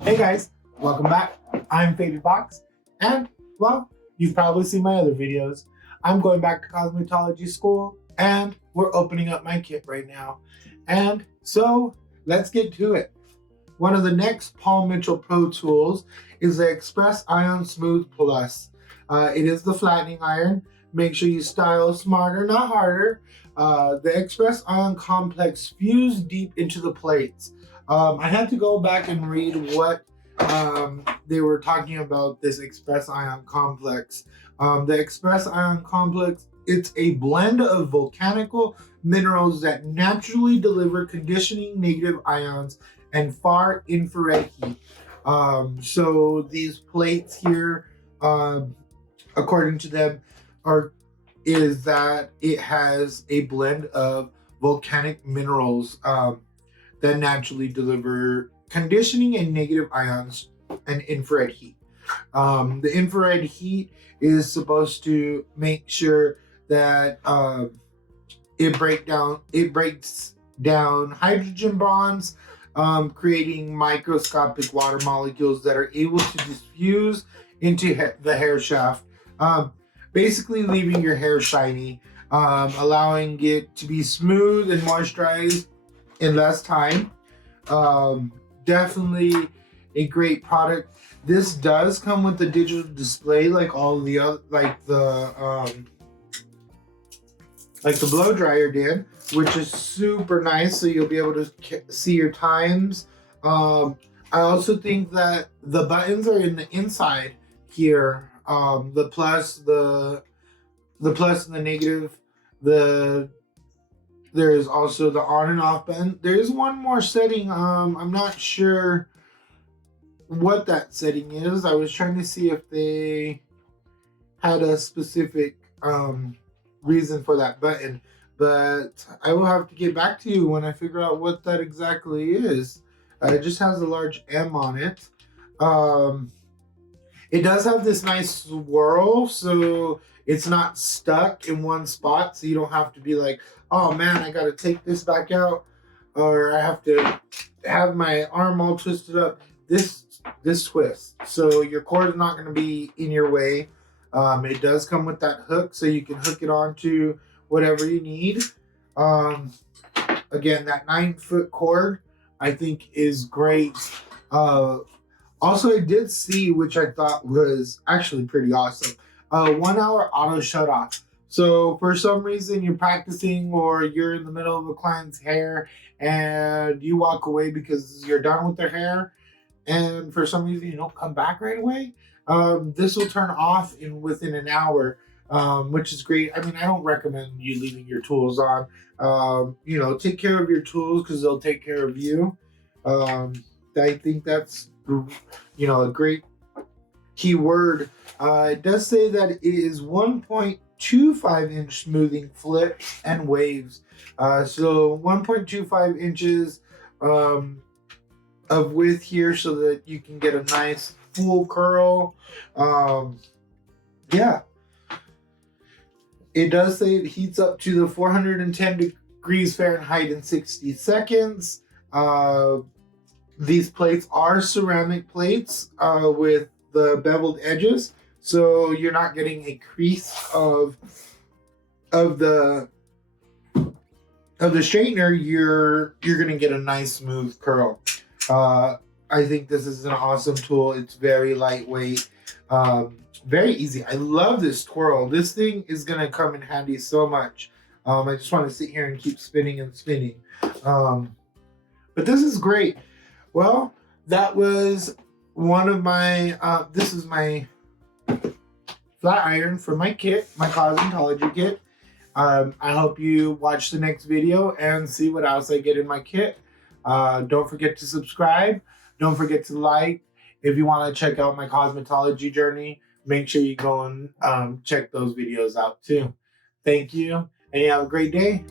Hey guys, welcome back. I'm Fadedbox, and well, you've probably seen my other videos. I'm going back to cosmetology school, and we're opening up my kit right now. And so let's get to it. One of the next Paul Mitchell Pro Tools is the Express Iron Smooth Plus. It is the flattening iron. Make sure you style smarter, not harder. The Express Ion Complex fused deep into the plates. I had to go back and read what they were talking about this Express Ion Complex. The Express Ion Complex, it's a blend of volcanical minerals that naturally deliver conditioning negative ions and far infrared heat. So these plates here, according to them, is that it has a blend of volcanic minerals that naturally deliver conditioning and negative ions and infrared heat. The infrared heat is supposed to make sure that it breaks down hydrogen bonds, creating microscopic water molecules that are able to diffuse into the hair shaft, basically leaving your hair shiny, allowing it to be smooth and moisturized in less time. Definitely a great product. This does come with the digital display, like all the other, like the blow dryer did, which is super nice. So you'll be able to see your times. I also think that the buttons are in the inside here. The plus, the plus and the negative. There's also the on and off button. There's one more setting. I'm not sure what that setting is. I was trying to see if they had a specific reason for that button, but I will have to get back to you when I figure out what that exactly is. It just has a large M on it. It does have this nice swirl, so it's not stuck in one spot, so you don't have to be like, oh man, I gotta take this back out, or I have to have my arm all twisted up. This twists, so your cord is not gonna be in your way. It does come with that hook, so you can hook it onto whatever you need. Again, that 9-foot cord, I think, is great. Also, I did see, which I thought was actually pretty awesome, 1 hour auto shut off. So for some reason you're practicing or you're in the middle of a client's hair and you walk away because you're done with their hair, and for some reason you don't come back right away, this will turn off within an hour, which is great. I mean, I don't recommend you leaving your tools on. Take care of your tools because they'll take care of you. I think that's a great key word. It does say that it is 1.25 inch smoothing flips and waves. So 1.25 inches of width here so that you can get a nice full curl. Yeah. It does say it heats up to the 410 degrees Fahrenheit in 60 seconds. These plates are ceramic plates with the beveled edges, so you're not getting a crease of the straightener. You're gonna get a nice smooth curl. I think this is an awesome tool. It's very lightweight, very easy. I love this twirl. This thing is gonna come in handy so much. I just want to sit here and keep spinning and spinning. But this is great. Well, that was one of my, this is my flat iron for my kit, my cosmetology kit. I hope you watch the next video and see what else I get in my kit. Don't forget to subscribe. Don't forget to like. If you want to check out my cosmetology journey, make sure you go and check those videos out too. Thank you, and you have a great day.